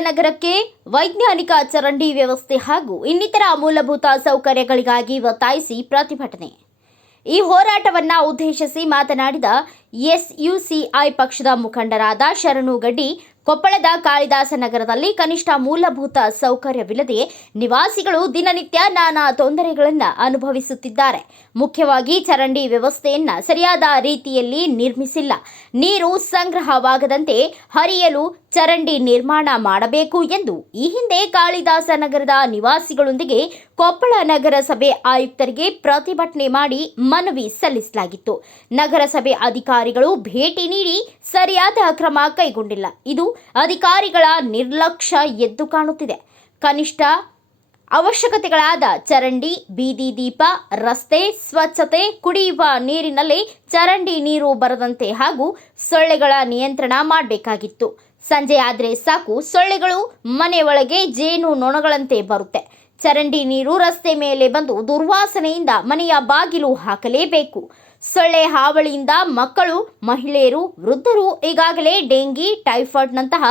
ನಗರಕ್ಕೆ ವೈಜ್ಞಾನಿಕ ಚರಂಡಿ ವ್ಯವಸ್ಥೆ ಹಾಗೂ ಇನ್ನಿತರ ಮೂಲಭೂತ ಸೌಕರ್ಯಗಳಿಗಾಗಿ ಒತ್ತಾಯಿಸಿ ಪ್ರತಿಭಟನೆ. ಈ ಹೋರಾಟವನ್ನು ಉದ್ದೇಶಿಸಿ ಮಾತನಾಡಿದ ಎಸ್ಯುಸಿಐ ಪಕ್ಷದ ಮುಖಂಡರಾದ ಶರಣು ಗಡ್ಡಿ, ಕೊಪ್ಪಳದ ಕಾಳಿದಾಸ ನಗರದಲ್ಲಿ ಕನಿಷ್ಠ ಮೂಲಭೂತ ಸೌಕರ್ಯವಿಲ್ಲದೆ ನಿವಾಸಿಗಳು ದಿನನಿತ್ಯ ನಾನಾ ತೊಂದರೆಗಳನ್ನು ಅನುಭವಿಸುತ್ತಿದ್ದಾರೆ. ಮುಖ್ಯವಾಗಿ ಚರಂಡಿ ವ್ಯವಸ್ಥೆಯನ್ನು ಸರಿಯಾದ ರೀತಿಯಲ್ಲಿ ನಿರ್ಮಿಸಿಲ್ಲ. ನೀರು ಸಂಗ್ರಹವಾಗದಂತೆ ಹರಿಯಲು ಚರಂಡಿ ನಿರ್ಮಾಣ ಮಾಡಬೇಕು ಎಂದು ಈ ಹಿಂದೆ ಕಾಳಿದಾಸ ನಗರದ ನಿವಾಸಿಗಳೊಂದಿಗೆ ಕೊಪ್ಪಳ ನಗರಸಭೆ ಆಯುಕ್ತರಿಗೆ ಪ್ರತಿಭಟನೆ ಮಾಡಿ ಮನವಿ ಸಲ್ಲಿಸಲಾಗಿತ್ತು. ನಗರಸಭೆ ಅಧಿಕಾರಿಗಳು ಭೇಟಿ ನೀಡಿ ಸರಿಯಾದ ಕ್ರಮ ಕೈಗೊಂಡಿಲ್ಲ. ಇದು ಅಧಿಕಾರಿಗಳ ನಿರ್ಲಕ್ಷ್ಯ ಎದ್ದು ಕಾಣುತ್ತಿದೆ. ಕನಿಷ್ಠ ಅವಶ್ಯಕತೆಗಳಾದ ಚರಂಡಿ, ಬೀದಿ ದೀಪ, ರಸ್ತೆ, ಸ್ವಚ್ಛತೆ, ಕುಡಿಯುವ ನೀರಿನಲ್ಲಿ ಚರಂಡಿ ನೀರು ಬರದಂತೆ ಹಾಗೂ ಸೊಳ್ಳೆಗಳ ನಿಯಂತ್ರಣ ಮಾಡಬೇಕಾಗಿತ್ತು. ಸಂಜೆ ಆದರೆ ಸಾಕು, ಸೊಳ್ಳೆಗಳು ಮನೆ ಒಳಗೆ ಜೇನು ನೊಣಗಳಂತೆ ಬರುತ್ತೆ. ಚರಂಡಿ ನೀರು ರಸ್ತೆ ಮೇಲೆ ಬಂದು ದುರ್ವಾಸನೆಯಿಂದ ಮನೆಯ ಬಾಗಿಲು ಹಾಕಲೇಬೇಕು. ಸೊಳ್ಳೆ ಹಾವಳಿಯಿಂದ ಮಕ್ಕಳು, ಮಹಿಳೆಯರು, ವೃದ್ಧರು ಈಗಾಗಲೇ ಡೆಂಗಿ ಟೈಫಾಯ್ಡ್ನಂತಹ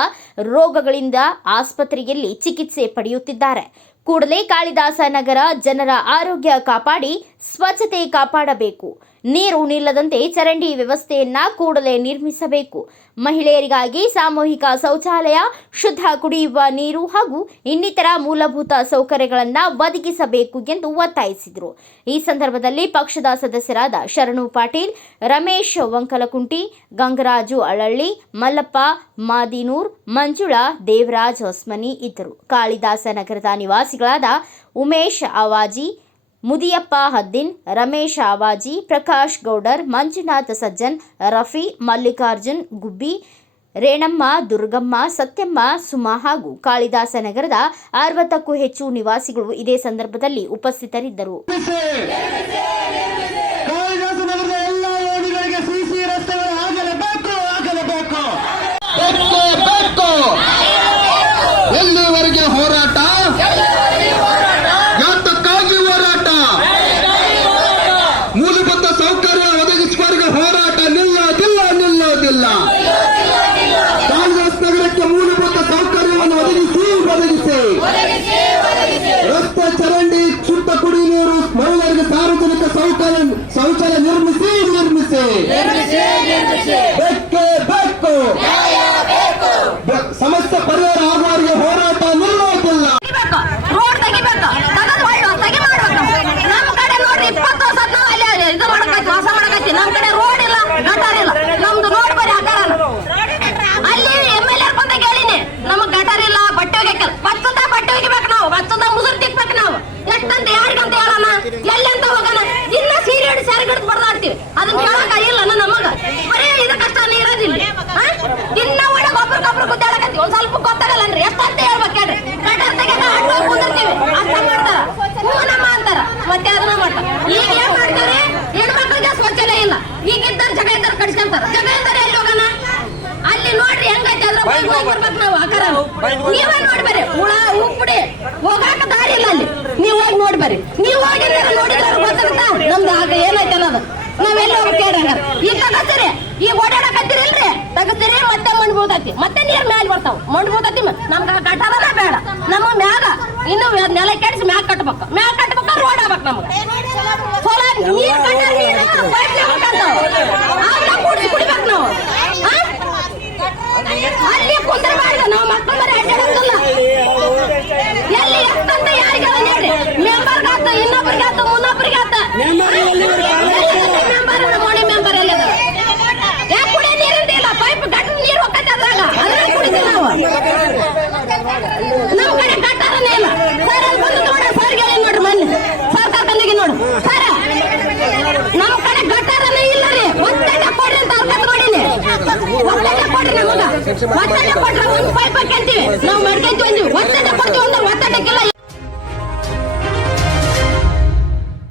ರೋಗಗಳಿಂದ ಆಸ್ಪತ್ರೆಯಲ್ಲಿ ಚಿಕಿತ್ಸೆ ಪಡೆಯುತ್ತಿದ್ದಾರೆ. ಕೂಡಲೇ ಕಾಳಿದಾಸ ನಗರ ಜನರ ಆರೋಗ್ಯ ಕಾಪಾಡಿ, ಸ್ವಚ್ಛತೆ ಕಾಪಾಡಬೇಕು. ನೀರು ನಿಲ್ಲದಂತೆ ಚರಂಡಿ ವ್ಯವಸ್ಥೆಯನ್ನ ಕೂಡಲೇ ನಿರ್ಮಿಸಬೇಕು. ಮಹಿಳೆಯರಿಗಾಗಿ ಸಾಮೂಹಿಕ ಶೌಚಾಲಯ, ಶುದ್ಧ ಕುಡಿಯುವ ನೀರು ಹಾಗೂ ಇನ್ನಿತರ ಮೂಲಭೂತ ಸೌಕರ್ಯಗಳನ್ನು ಒದಗಿಸಬೇಕು ಎಂದು ಒತ್ತಾಯಿಸಿದರು. ಈ ಸಂದರ್ಭದಲ್ಲಿ ಪಕ್ಷದ ಸದಸ್ಯರಾದ ಶರಣು ಪಾಟೀಲ್, ರಮೇಶ್ ವಂಕಲಕುಂಟಿ, ಗಂಗರಾಜು ಅಳಳ್ಳಿ, ಮಲ್ಲಪ್ಪ ಮಾದಿನೂರ್, ಮಂಜುಳಾ ದೇವರಾಜ್ ಹೊಸ್ಮನಿ ಇದ್ದರು. ಕಾಳಿದಾಸ ನಗರದ ನಿವಾಸಿಗಳಾದ ಉಮೇಶ್ ಆವಾಜಿ ಮುದಿಯಪ್ಪ ಹದ್ದಿನ್, ರಮೇಶ್ ಆವಾಜಿ, ಪ್ರಕಾಶ್ ಗೌಡರ್, ಮಂಜುನಾಥ ಸಜ್ಜನ್, ರಫಿ, ಮಲ್ಲಿಕಾರ್ಜುನ್, ಗುಬ್ಬಿ, ರೇಣಮ್ಮ, ದುರ್ಗಮ್ಮ, ಸತ್ಯಮ್ಮ, ಸುಮಾ ಹಾಗೂ ಕಾಳಿದಾಸ ನಗರದ ಅರವತ್ತಕ್ಕೂ ಹೆಚ್ಚು ನಿವಾಸಿಗಳು ಇದೇ ಸಂದರ್ಭದಲ್ಲಿ ಉಪಸ್ಥಿತರಿದ್ದರು. Sí. ಸ್ವಲ್ಪ ಎತ್ತಂತ ಎಷ್ಟಂತ ಹೇಳ್ಬೇಕು ಹೇಳ್ರಿ. ಗಟಾರ್ ತೆಗಿಯಕ ಅಡ್ಡ ಕುಂದಿರ್ತೀವಿ ಅಂತ ಮಾಡ್ತಾರ? ಹೂನಮ್ಮ ಅಂತಾರ. ಮತ್ತೆ ಅದನ್ನ ಮಾಡ್ತಾರ. ಈಗ ಏನ್ ಮಾಡ್ತಾರೆ? ಹೆಣ್ಮಕ್ಳಿಗೆ ಶೌಚಾಲಯ ಇಲ್ಲ. ಈಗ ಇದ್ದಾರ ಜಗ ಇದ್ದಾರ ಕಡ್ಸ್ಕೊಂತಾರ ಜಗ ಇದ್ದಾರ ಎಲ್ಲಿ ಹೋಗೋಣ? ಅಲ್ಲಿ ನೋಡ್ರಿ ಹೆಂಗೈತೆ ಅದ್ರ ಬರ್ಬೇಕು ನಾವು ಆಕಾರ ನೀವ್ ನೋಡಿ ಬರ್ರಿ ಹುಳ ಉಪ್ಪುಡಿ ಹೋಗಾಕ ದಾರಿ ಇಲ್ಲ ಅಲ್ಲಿ. ನೀವ್ ಹೋಗಿ ನೋಡಿ ಬರ್ರಿ ನೀವ್ ಹೋಗಿದ್ರೆ ನೋಡಿದ್ರೆ ಗೊತ್ತಾಗುತ್ತಾ ನಮ್ದು ಆಗ ಏನೈತೆ ಅನ್ನೋದು ನಾವೆಲ್ಲ ಹೋಗಿ ಕೇಳಂಗ ಈಗ ತಗಸ್ತೀರಿ ಈಗ ಓಡಾಡಕತ್ತೀರಿ ಇಲ್ರಿ? ತಗಸ್ತೀರಿ ಮಣ್ಣು ಮತ್ತೆ ನೀರ್ ಮ್ಯಾಲ ಬರ್ತಾವ. ಮಣ್ಣು ಬೀಳ್ತೈತಿ ನಮ್ಗ ಕಟ್ಟದ ಬೇಡ. ನಮ್ಮ ಮ್ಯಾಗ ಇನ್ನು ನೆಲ ಕೆಡಿಸಿ ಮ್ಯಾಗ ಕಟ್ಬೇಕು. ಮ್ಯಾಗ ಕಟ್ಬೇಕು, ರೋಡ್ ಆಗ್ಬೇಕು ನಮ್ಗೆ. ಕೊಡ್ರಿ ನಮಗ. ಒತ್ತಡ ಕೊಡ್ರಿ ರೂಪಾಯಿ ಬೇಕಂತೀವಿ ನಾವು ಮಾಡ್ಕೊಂತೀವಿ ಒತ್ತಡ ಕೊಡ್ತೀವಿ ಅಂದ್ರೆ ಒತ್ತಡಕ್ಕೆಲ್ಲ